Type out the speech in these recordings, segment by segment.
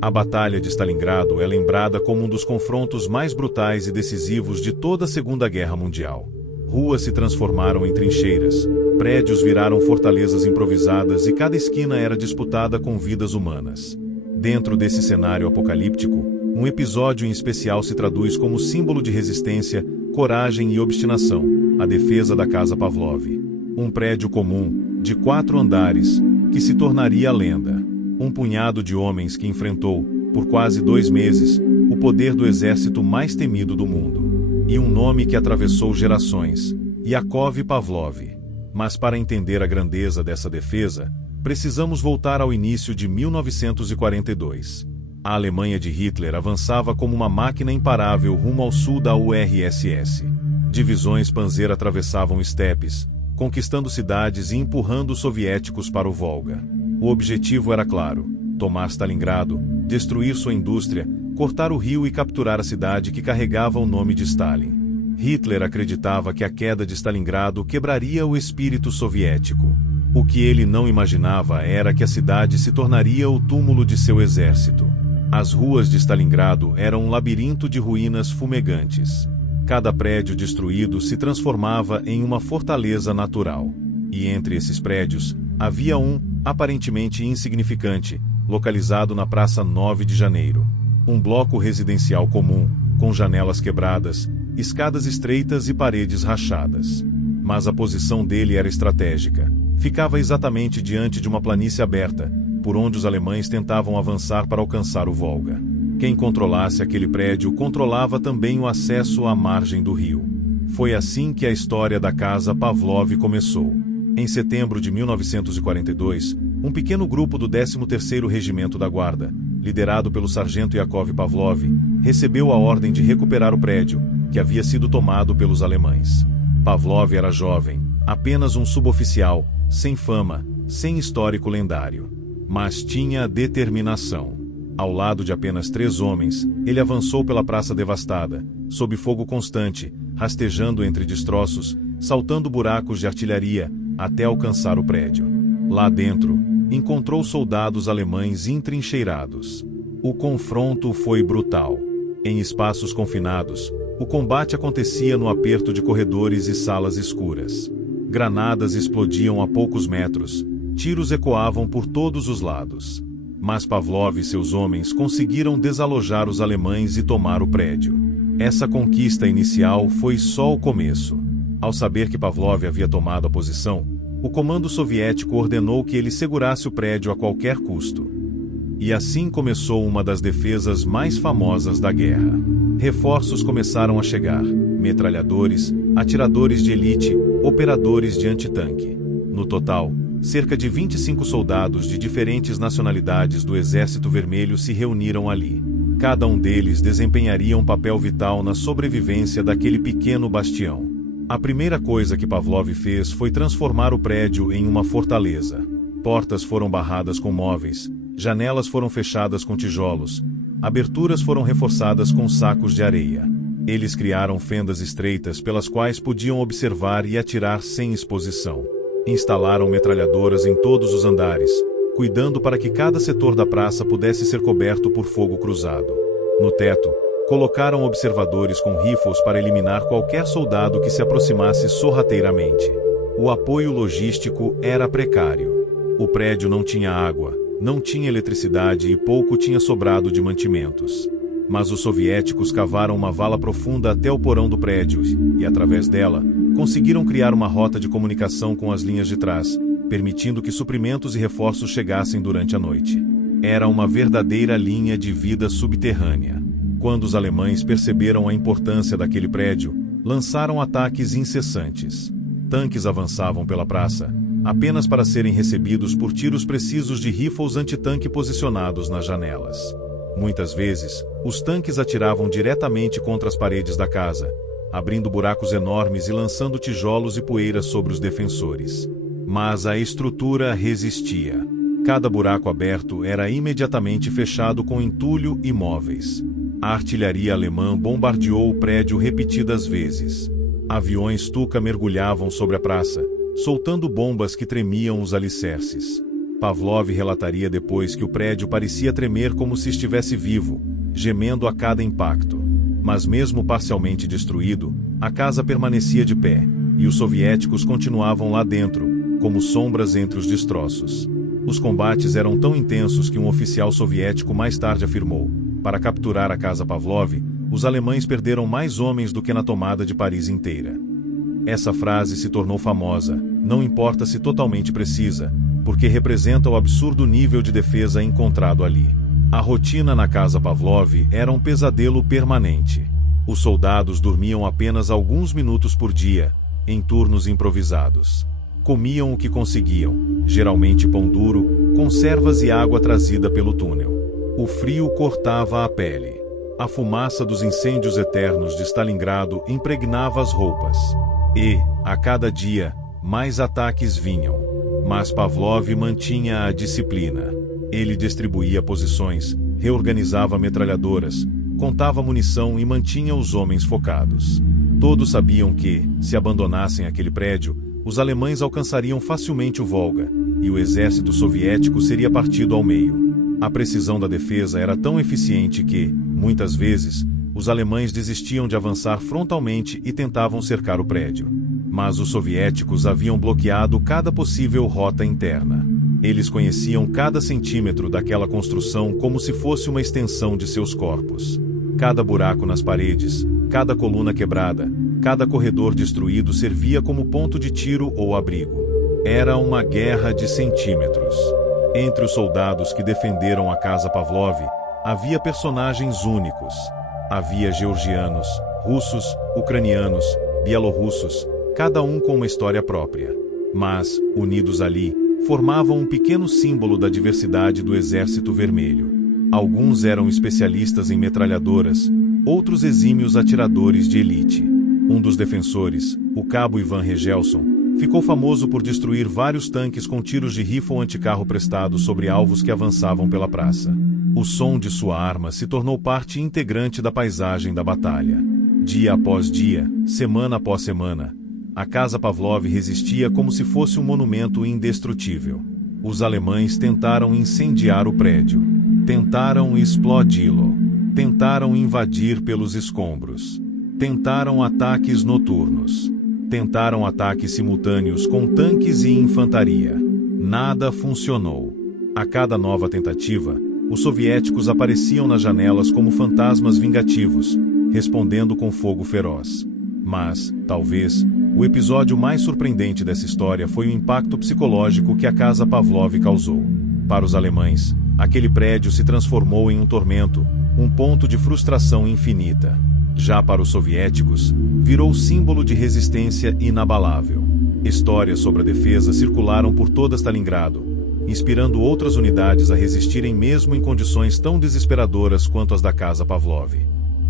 A Batalha de Stalingrado é lembrada como um dos confrontos mais brutais e decisivos de toda a Segunda Guerra Mundial. Ruas se transformaram em trincheiras, prédios viraram fortalezas improvisadas e cada esquina era disputada com vidas humanas. Dentro desse cenário apocalíptico, um episódio em especial se traduz como símbolo de resistência, coragem e obstinação: a defesa da Casa Pavlov. Um prédio comum, de 4 andares, que se tornaria lenda. Um punhado de homens que enfrentou, por quase 2 meses, o poder do exército mais temido do mundo. E um nome que atravessou gerações: Yakov Pavlov. Mas para entender a grandeza dessa defesa, precisamos voltar ao início de 1942. A Alemanha de Hitler avançava como uma máquina imparável rumo ao sul da URSS. Divisões Panzer atravessavam estepes, conquistando cidades e empurrando os soviéticos para o Volga. O objetivo era claro: tomar Stalingrado, destruir sua indústria, cortar o rio e capturar a cidade que carregava o nome de Stalin. Hitler acreditava que a queda de Stalingrado quebraria o espírito soviético. O que ele não imaginava era que a cidade se tornaria o túmulo de seu exército. As ruas de Stalingrado eram um labirinto de ruínas fumegantes. Cada prédio destruído se transformava em uma fortaleza natural. E entre esses prédios, havia um, aparentemente insignificante, localizado na Praça 9 de Janeiro. Um bloco residencial comum, com janelas quebradas, escadas estreitas e paredes rachadas. Mas a posição dele era estratégica. Ficava exatamente diante de uma planície aberta, por onde os alemães tentavam avançar para alcançar o Volga. Quem controlasse aquele prédio controlava também o acesso à margem do rio. Foi assim que a história da Casa Pavlov começou. Em setembro de 1942, um pequeno grupo do 13º Regimento da Guarda, liderado pelo sargento Yakov Pavlov, recebeu a ordem de recuperar o prédio, que havia sido tomado pelos alemães. Pavlov era jovem, apenas um suboficial, sem fama, sem histórico lendário. Mas tinha determinação. Ao lado de apenas 3 homens, ele avançou pela praça devastada, sob fogo constante, rastejando entre destroços, saltando buracos de artilharia, até alcançar o prédio. Lá dentro, encontrou soldados alemães entrincheirados. O confronto foi brutal. Em espaços confinados, o combate acontecia no aperto de corredores e salas escuras. Granadas explodiam a poucos metros, tiros ecoavam por todos os lados. Mas Pavlov e seus homens conseguiram desalojar os alemães e tomar o prédio. Essa conquista inicial foi só o começo. Ao saber que Pavlov havia tomado a posição, o comando soviético ordenou que ele segurasse o prédio a qualquer custo. E assim começou uma das defesas mais famosas da guerra. Reforços começaram a chegar: metralhadores, atiradores de elite, operadores de antitanque. No total, cerca de 25 soldados de diferentes nacionalidades do Exército Vermelho se reuniram ali. Cada um deles desempenharia um papel vital na sobrevivência daquele pequeno bastião. A primeira coisa que Pavlov fez foi transformar o prédio em uma fortaleza. Portas foram barradas com móveis, janelas foram fechadas com tijolos, aberturas foram reforçadas com sacos de areia. Eles criaram fendas estreitas pelas quais podiam observar e atirar sem exposição. Instalaram metralhadoras em todos os andares, cuidando para que cada setor da praça pudesse ser coberto por fogo cruzado. No teto, colocaram observadores com rifles para eliminar qualquer soldado que se aproximasse sorrateiramente. O apoio logístico era precário. O prédio não tinha água, não tinha eletricidade e pouco tinha sobrado de mantimentos. Mas os soviéticos cavaram uma vala profunda até o porão do prédio e, através dela, conseguiram criar uma rota de comunicação com as linhas de trás, permitindo que suprimentos e reforços chegassem durante a noite. Era uma verdadeira linha de vida subterrânea. Quando os alemães perceberam a importância daquele prédio, lançaram ataques incessantes. Tanques avançavam pela praça, apenas para serem recebidos por tiros precisos de rifles antitanque posicionados nas janelas. Muitas vezes, os tanques atiravam diretamente contra as paredes da casa, abrindo buracos enormes e lançando tijolos e poeira sobre os defensores. Mas a estrutura resistia. Cada buraco aberto era imediatamente fechado com entulho e móveis. A artilharia alemã bombardeou o prédio repetidas vezes. Aviões Tuka mergulhavam sobre a praça, soltando bombas que tremiam os alicerces. Pavlov relataria depois que o prédio parecia tremer como se estivesse vivo, gemendo a cada impacto. Mas mesmo parcialmente destruído, a casa permanecia de pé, e os soviéticos continuavam lá dentro, como sombras entre os destroços. Os combates eram tão intensos que um oficial soviético mais tarde afirmou: para capturar a Casa Pavlov, os alemães perderam mais homens do que na tomada de Paris inteira. Essa frase se tornou famosa, não importa se totalmente precisa, porque representa o absurdo nível de defesa encontrado ali. A rotina na Casa Pavlov era um pesadelo permanente. Os soldados dormiam apenas alguns minutos por dia, em turnos improvisados. Comiam o que conseguiam, geralmente pão duro, conservas e água trazida pelo túnel. O frio cortava a pele. A fumaça dos incêndios eternos de Stalingrado impregnava as roupas. E, a cada dia, mais ataques vinham. Mas Pavlov mantinha a disciplina. Ele distribuía posições, reorganizava metralhadoras, contava munição e mantinha os homens focados. Todos sabiam que, se abandonassem aquele prédio, os alemães alcançariam facilmente o Volga, e o exército soviético seria partido ao meio. A precisão da defesa era tão eficiente que, muitas vezes, os alemães desistiam de avançar frontalmente e tentavam cercar o prédio. Mas os soviéticos haviam bloqueado cada possível rota interna. Eles conheciam cada centímetro daquela construção como se fosse uma extensão de seus corpos. Cada buraco nas paredes, cada coluna quebrada, cada corredor destruído servia como ponto de tiro ou abrigo. Era uma guerra de centímetros. Entre os soldados que defenderam a Casa Pavlov, havia personagens únicos. Havia georgianos, russos, ucranianos, bielorrussos, cada um com uma história própria. Mas, unidos ali, formavam um pequeno símbolo da diversidade do Exército Vermelho. Alguns eram especialistas em metralhadoras, outros exímios atiradores de elite. Um dos defensores, o cabo Ivan Regelson, ficou famoso por destruir vários tanques com tiros de rifle anticarro prestados sobre alvos que avançavam pela praça. O som de sua arma se tornou parte integrante da paisagem da batalha. Dia após dia, semana após semana, a Casa Pavlov resistia como se fosse um monumento indestrutível. Os alemães tentaram incendiar o prédio. Tentaram explodi-lo. Tentaram invadir pelos escombros. Tentaram ataques noturnos. Tentaram ataques simultâneos com tanques e infantaria. Nada funcionou. A cada nova tentativa, os soviéticos apareciam nas janelas como fantasmas vingativos, respondendo com fogo feroz. Mas, talvez, o episódio mais surpreendente dessa história foi o impacto psicológico que a Casa Pavlov causou. Para os alemães, aquele prédio se transformou em um tormento, um ponto de frustração infinita. Já para os soviéticos, virou símbolo de resistência inabalável. Histórias sobre a defesa circularam por toda Stalingrado, inspirando outras unidades a resistirem mesmo em condições tão desesperadoras quanto as da Casa Pavlov.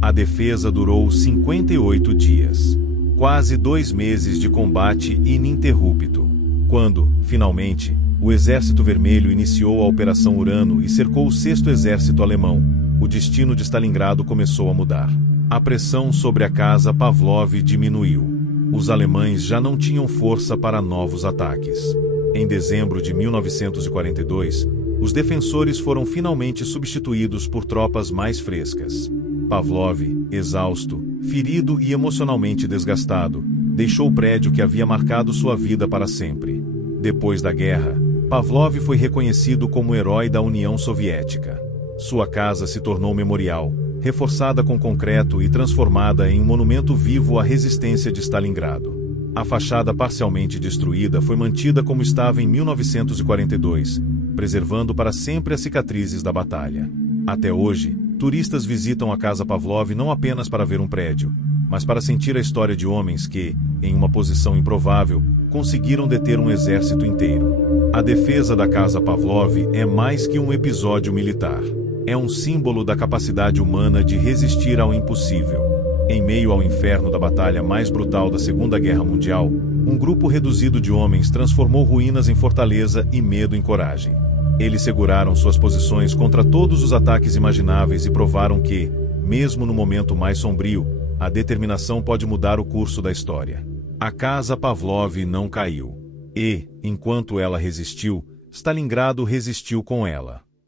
A defesa durou 58 dias. Quase 2 meses de combate ininterrupto. Quando, finalmente, o Exército Vermelho iniciou a Operação Urano e cercou o 6º Exército Alemão, o destino de Stalingrado começou a mudar. A pressão sobre a Casa Pavlov diminuiu. Os alemães já não tinham força para novos ataques. Em dezembro de 1942, os defensores foram finalmente substituídos por tropas mais frescas. Pavlov, exausto, ferido e emocionalmente desgastado, deixou o prédio que havia marcado sua vida para sempre. Depois da guerra, Pavlov foi reconhecido como herói da União Soviética. Sua casa se tornou memorial, reforçada com concreto e transformada em um monumento vivo à resistência de Stalingrado. A fachada parcialmente destruída foi mantida como estava em 1942, preservando para sempre as cicatrizes da batalha. Até hoje, turistas visitam a Casa Pavlov não apenas para ver um prédio, mas para sentir a história de homens que, em uma posição improvável, conseguiram deter um exército inteiro. A defesa da Casa Pavlov é mais que um episódio militar. É um símbolo da capacidade humana de resistir ao impossível. Em meio ao inferno da batalha mais brutal da Segunda Guerra Mundial, um grupo reduzido de homens transformou ruínas em fortaleza e medo em coragem. Eles seguraram suas posições contra todos os ataques imagináveis e provaram que, mesmo no momento mais sombrio, a determinação pode mudar o curso da história. A Casa Pavlov não caiu. E, enquanto ela resistiu, Stalingrado resistiu com ela.